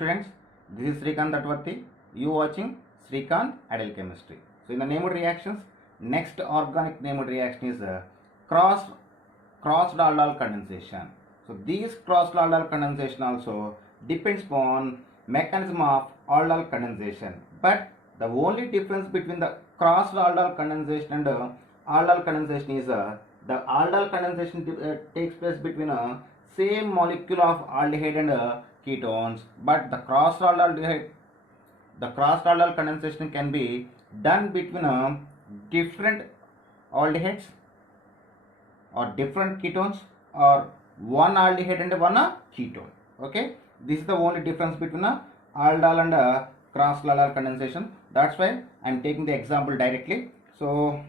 students, this is Srikanth Atvarthi. You watching Srikanth Adult Chemistry. So in the neighborhood reactions, next organic neighborhood reaction is crossed aldol condensation. So these crossed aldol condensation also depends upon mechanism of aldol condensation. But the only difference between the crossed aldol condensation and aldol condensation is the aldol condensation takes place between a same molecule of aldehyde and ketones, but the crossed aldol condensation can be done between different aldehydes or different ketones or one aldehyde and one ketone. Okay, this is the only difference between aldol and crossed aldol condensation. That's why I am taking the example directly. So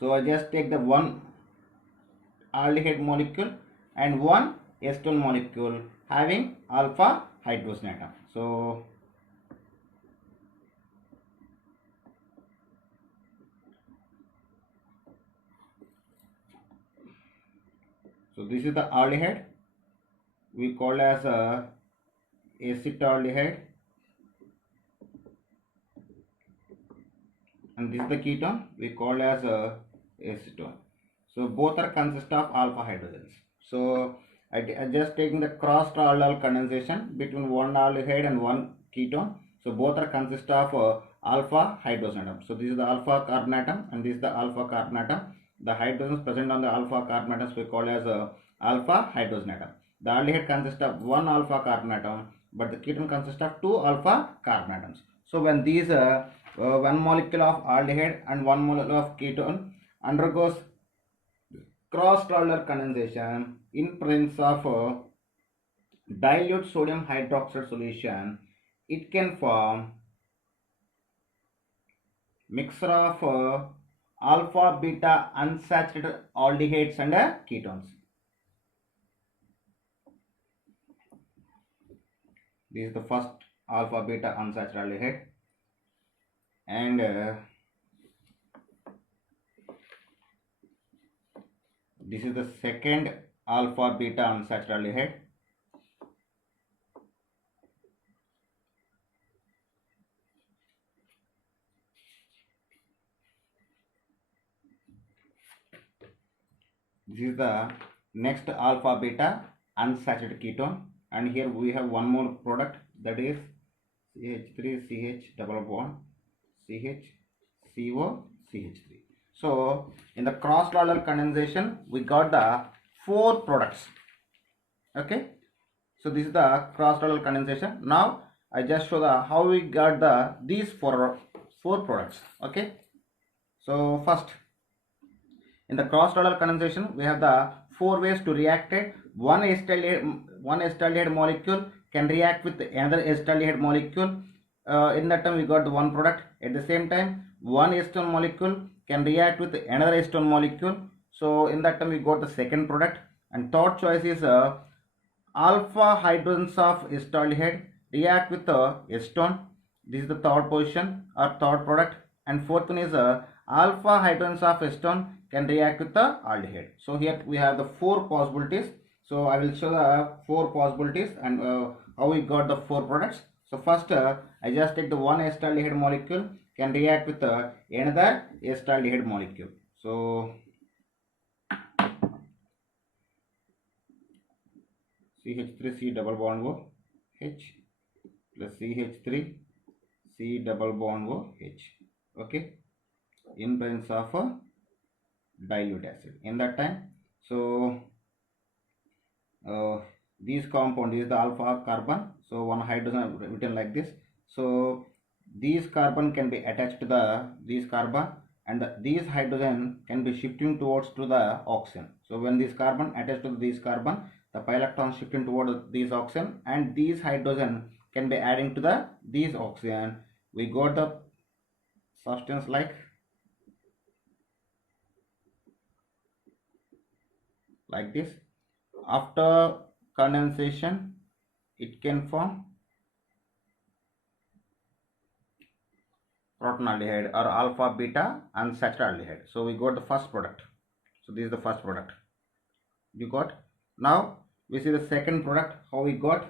I just take the one aldehyde molecule and one acetone molecule having alpha hydrogen atom. So this is the aldehyde we call as acetaldehyde, and this is the ketone we call as acetone. So both are consist of alpha hydrogens. So I just taking the crossed aldol condensation between one aldehyde and one ketone. So both are consist of alpha hydrogen atom. So this is the alpha carbon atom and this is the alpha carbon atom. The hydrogens present on the alpha carbon atoms we call as alpha hydrogen atom. The aldehyde consists of one alpha carbon atom, but the ketone consists of two alpha carbon atoms. So when these one molecule of aldehyde and one molecule of ketone undergoes crossed aldol condensation in presence of dilute sodium hydroxide solution, it can form mixture of alpha beta unsaturated aldehydes and ketones. This is the first alpha beta unsaturated aldehyde, and this is the second alpha beta unsaturated aldehyde. This is the next alpha beta unsaturated ketone, and here we have one more product, that is CH3 CH double bond CH CO CH3. So in the crossed aldol condensation we got the four products. Okay, so this is the crossed aldol condensation. Now I just show the how we got these four products. Okay, so first, in the crossed aldol condensation we have the four ways to react it. One acetaldehyde molecule can react with another acetaldehyde molecule. In that time we got the one product. At the same time, one acetone molecule can react with another acetone molecule. So in that time we got the second product. And third choice is alpha hydrogens of acetaldehyde react with acetone. This is the third position or third product. And fourth one is alpha hydrogens of acetone can react with the aldehyde. So here we have the four possibilities. So I will show the four possibilities and how we got the four products. So first I just take the one acetaldehyde molecule can react with another acetaldehyde molecule. So CH3C double bond O H plus CH3 C double bond O H. Okay, in presence of a dilute acid. In that time, so this compound is the alpha carbon, so one hydrogen written like this. So these carbon can be attached to this carbon, and these hydrogen can be shifting towards to the oxygen. So when this carbon attached to this carbon, the pi electron shifting toward this oxygen, and these hydrogen can be adding to this oxygen. We got the substance like this. After condensation it can form protonaldehyde or alpha beta unsaturated aldehyde. So we got the first product. So this is the first product you got. Now we see the second product how we got.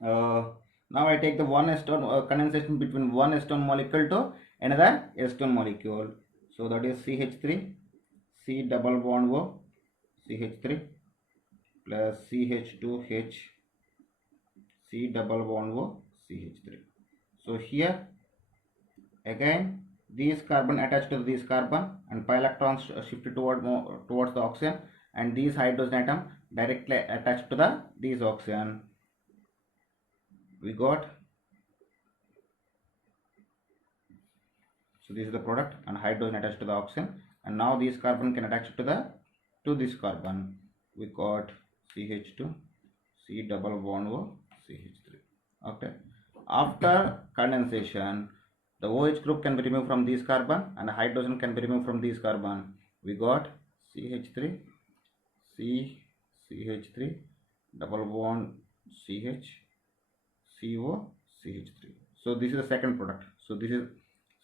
Now I take the one acetone condensation between one acetone molecule to another acetone molecule. So that is CH3, C double bond O, CH3 plus CH2H, C double bond O, CH3. So here again these carbon attached to this carbon and pi electrons shifted towards the oxygen, and these hydrogen atom directly attached to the these oxygen. We got, so this is the product and hydrogen attached to the oxygen, and now this carbon can attach to the this carbon. We got CH2, C double bond O, CH3. Okay. After condensation, the OH group can be removed from this carbon and the hydrogen can be removed from this carbon. We got CH3, C, CH3, double bond CH, CO, CH3. So this is the second product. So this is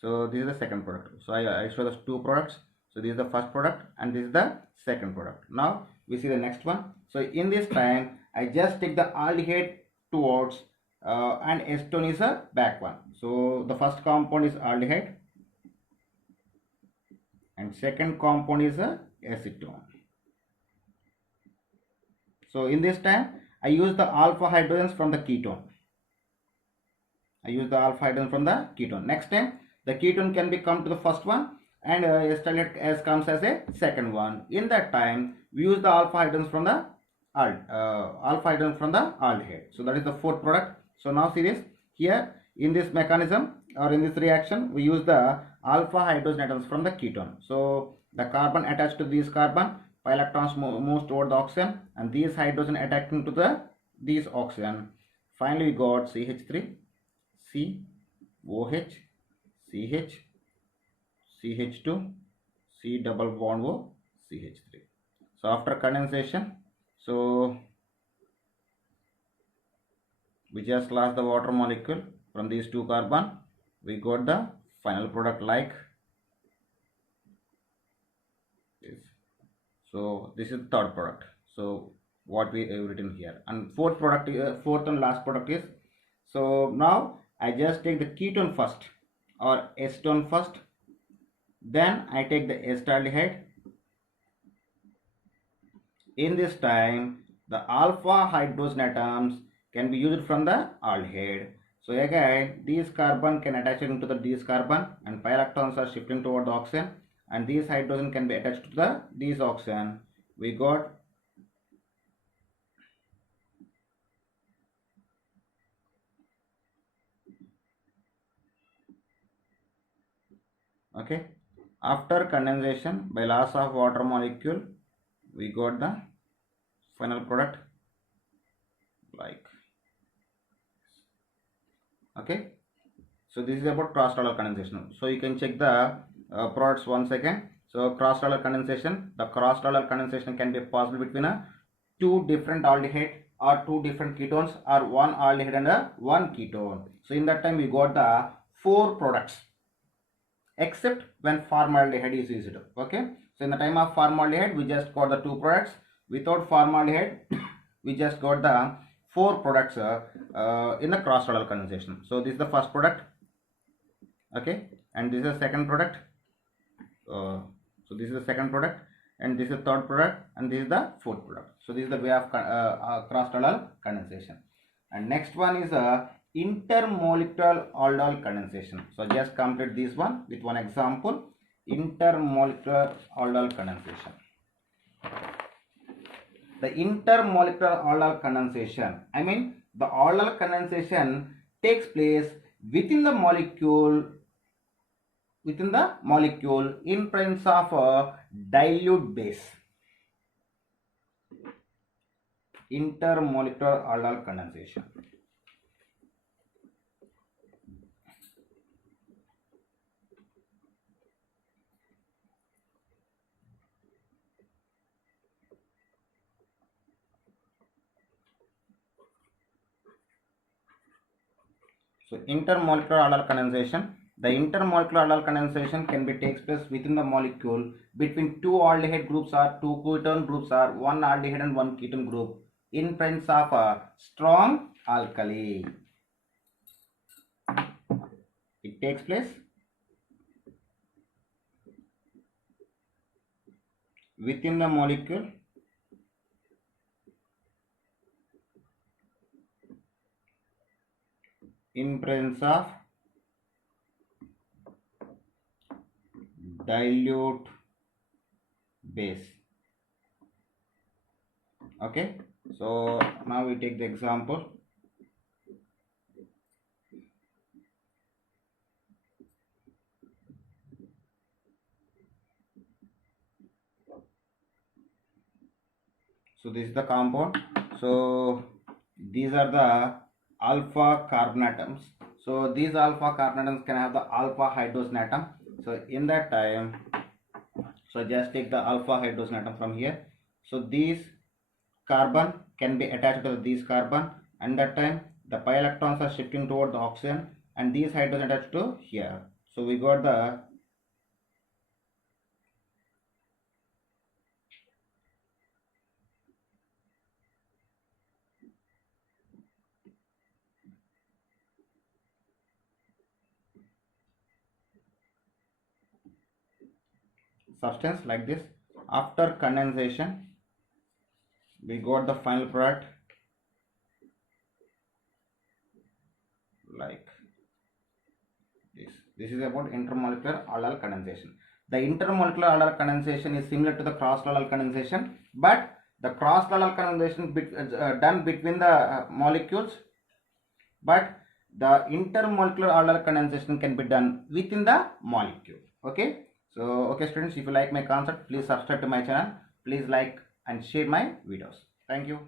the second product. So I show the two products. So this is the first product and this is the second product. Now we see the next one. So in this time I just take the aldehyde towards and acetone is a back one. So the first compound is aldehyde and second compound is a acetone. So in this time I use the alpha hydrogens from the ketone. Next time the ketone can be come to the first one and acetylate as comes as a second one. In that time we use the alpha hydrogens from the aldehyde. So that is the fourth product. So now see this here in this mechanism or in this reaction we use the alpha hydrogen atoms from the ketone. So the carbon attached to this carbon, pi electrons moves toward the oxygen and these hydrogen attaching to these oxygen. Finally we got CH3, C, OH, CH, CH2, C double bond O, CH3. So after condensation, so we just lost the water molecule from these two carbon. We got the final product like this. So this is the third product. So what we have written here, and fourth and last product is, so now I just take the ketone first or acetone first, then I take the acetaldehyde. In this time the alpha hydrogen atoms can be used from the aldehyde. So again these carbon can attach into this carbon and pi electrons are shifting toward the oxygen and these hydrogen can be attached to these oxygen. We got okay. After condensation by loss of water molecule we got the final product like okay. So this is about cross-tallow condensation. So you can check the products once again. So cross-tallow condensation, the cross-tallow condensation can be possible between two different aldehyde or two different ketones or one aldehyde and one ketone. So in that time we got the four products except when formaldehyde is used. Okay. So in the time of formaldehyde we just got the two products. Without formaldehyde we just got the four products in the cross-tallow condensation. So this is the first product, okay, and this is the second product. So this is the second product and this is the third product and this is the fourth product. So this is the way of cross-tallow condensation. And next one is intermolecular aldol condensation. So just complete this one with one example. Intermolecular aldol condensation. The intermolecular aldol condensation, I mean the aldol condensation takes place within the molecule in presence of a dilute base. Intermolecular aldol condensation. So intermolecular aldol condensation. The intermolecular aldol condensation can be takes place within the molecule between two aldehyde groups or two ketone groups or one aldehyde and one ketone group in presence of a strong alkali. It takes place within the molecule in presence of dilute base. Okay, so now we take the example. So this is the compound. So these are the alpha carbon atoms. So these alpha carbon atoms can have the alpha hydrogen atom. So in that time, so just take the alpha hydrogen atom from here. So these carbon can be attached to these carbon, and that time the pi electrons are shifting toward the oxygen, and these hydrogen attached to here. So we got the substance like this. After condensation, we got the final product like this. This is about intermolecular aldol condensation. The intermolecular aldol condensation is similar to the cross-aldol condensation, but the cross-aldol condensation done between the molecules, but the intermolecular aldol condensation can be done within the molecule. Okay, so okay students, if you like my concept, please subscribe to my channel, please like and share my videos. Thank you.